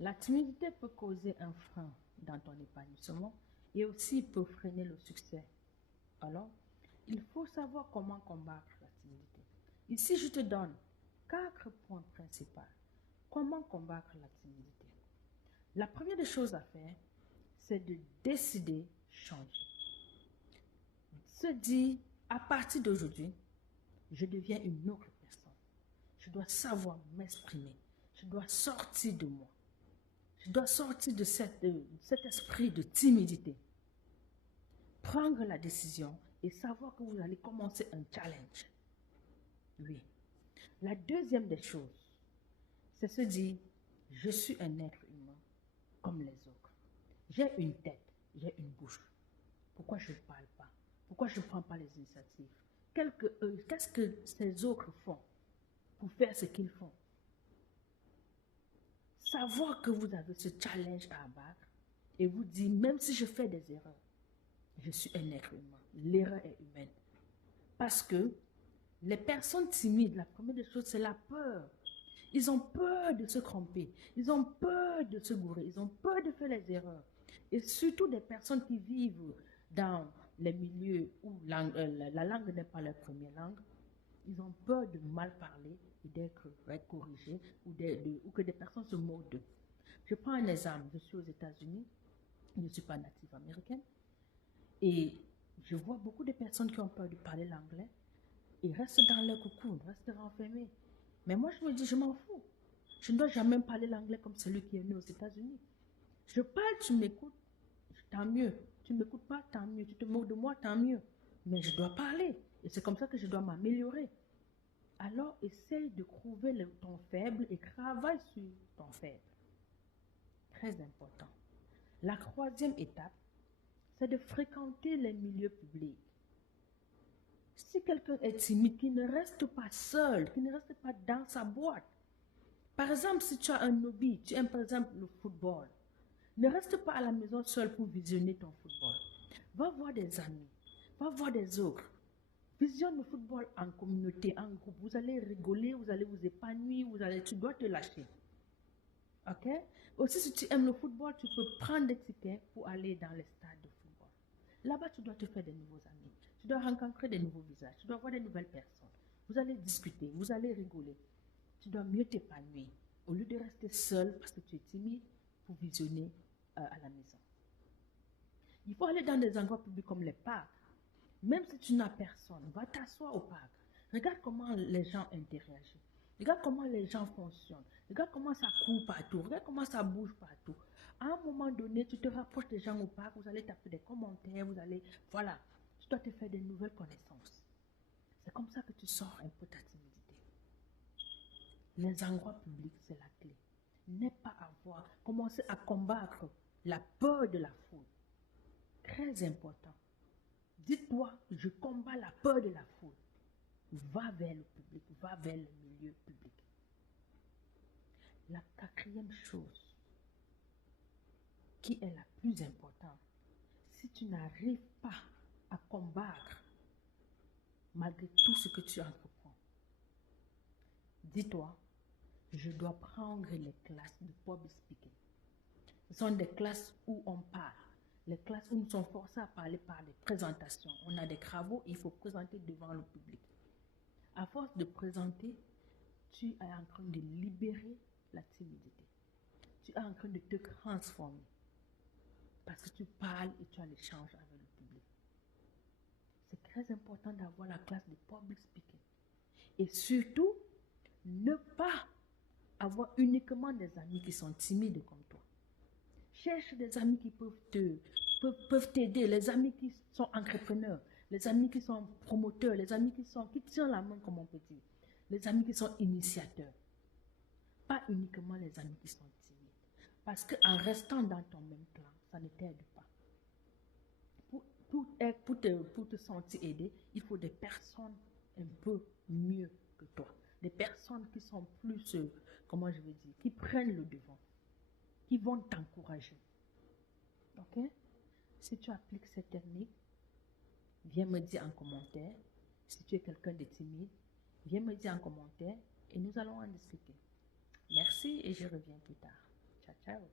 La timidité peut causer un frein dans ton épanouissement et aussi peut freiner le succès. Alors, il faut savoir comment combattre la timidité. Ici, je te donne 4 points principaux. Comment combattre la timidité? La première des choses à faire, c'est de décider changer. Se dire, à partir d'aujourd'hui, je deviens une autre personne. Je dois savoir m'exprimer. Je dois sortir de moi. Je dois sortir de cet esprit de timidité. Prendre la décision et savoir que vous allez commencer un challenge. Oui. La deuxième des choses, c'est se dire, je suis un être humain comme les autres. J'ai une tête, j'ai une bouche. Pourquoi je ne parle pas? Pourquoi je ne prends pas les initiatives? Qu'est-ce que ces autres font pour faire ce qu'ils font? Savoir que vous avez ce challenge à abattre et vous dire, même si je fais des erreurs, je suis un être humain. L'erreur est humaine. Parce que les personnes timides, la première des choses, c'est la peur. Ils ont peur de se tromper. Ils ont peur de se gourer. Ils ont peur de faire les erreurs. Et surtout des personnes qui vivent dans les milieux où la langue n'est pas leur première langue. Ils ont peur de mal parler et d'être corrigés ou que des personnes se moquent d'eux. Je prends un exemple. Je suis aux États-Unis. Je ne suis pas native américaine. Et je vois beaucoup de personnes qui ont peur de parler l'anglais. Ils restent dans leur cocoon, restent renfermés. Mais moi, je me dis, je m'en fous. Je ne dois jamais parler l'anglais comme celui qui est né aux États-Unis. Je parle, tu m'écoutes, tant mieux. Tu ne m'écoutes pas, tant mieux. Tu te moques de moi, tant mieux. Mais je dois parler. Et c'est comme ça que je dois m'améliorer. Alors, essaye de trouver ton faible et travaille sur ton faible. Très important. La troisième étape, c'est de fréquenter les milieux publics. Si quelqu'un est timide, qu'il ne reste pas seul, qu'il ne reste pas dans sa boîte. Par exemple, si tu as un hobby, tu aimes par exemple le football, ne reste pas à la maison seul pour visionner ton football. Va voir des amis, va voir des autres. Visionne le football en communauté, en groupe. Vous allez rigoler, vous allez vous épanouir, tu dois te lâcher. Ok? Aussi, si tu aimes le football, tu peux prendre des tickets pour aller dans les stades de football. Là-bas, tu dois te faire de nouveaux amis. Tu dois rencontrer de nouveaux visages. Tu dois voir de nouvelles personnes. Vous allez discuter, vous allez rigoler. Tu dois mieux t'épanouir au lieu de rester seul parce que tu es timide pour visionner à la maison. Il faut aller dans des endroits publics comme les parcs. Même si tu n'as personne, va t'asseoir au parc. Regarde comment les gens interagissent. Regarde comment les gens fonctionnent. Regarde comment ça court partout. Regarde comment ça bouge partout. À un moment donné, tu te rapproches des gens au parc. Vous allez taper des commentaires. Voilà. Tu dois te faire de nouvelles connaissances. C'est comme ça que tu sors un peu ta timidité. Les endroits publics, c'est la clé. N'aie pas à voir. Commencez à combattre la peur de la foule. Très important. Dis-toi, je combats la peur de la foule. Va vers le public, va vers le milieu public. La quatrième chose qui est la plus importante, si tu n'arrives pas à combattre malgré tout ce que tu entreprends, dis-toi, je dois prendre les classes de public speaking. Ce sont des classes où on parle. Les classes où nous sommes forcés à parler par des présentations. On a des travaux, il faut présenter devant le public. À force de présenter, tu es en train de libérer la timidité. Tu es en train de te transformer. Parce que tu parles et tu as l'échange avec le public. C'est très important d'avoir la classe de public speaking. Et surtout, ne pas avoir uniquement des amis qui sont timides comme toi. Cherche des amis qui peuvent t'aider, les amis qui sont entrepreneurs, les amis qui sont promoteurs, les amis qui tiennent la main comme on peut dire, les amis qui sont initiateurs. Pas uniquement les amis qui sont timides. Parce qu'en restant dans ton même clan, ça ne t'aide pas. Pour te sentir aidé, il faut des personnes un peu mieux que toi. Des personnes qui sont plus, comment je vais dire, qui prennent le devant, qui vont t'encourager. Ok? Si tu appliques cette technique, viens me dire en commentaire. Si tu es quelqu'un de timide, viens me dire en commentaire et nous allons en discuter. Merci et je reviens plus tard. Ciao, ciao. Ciao.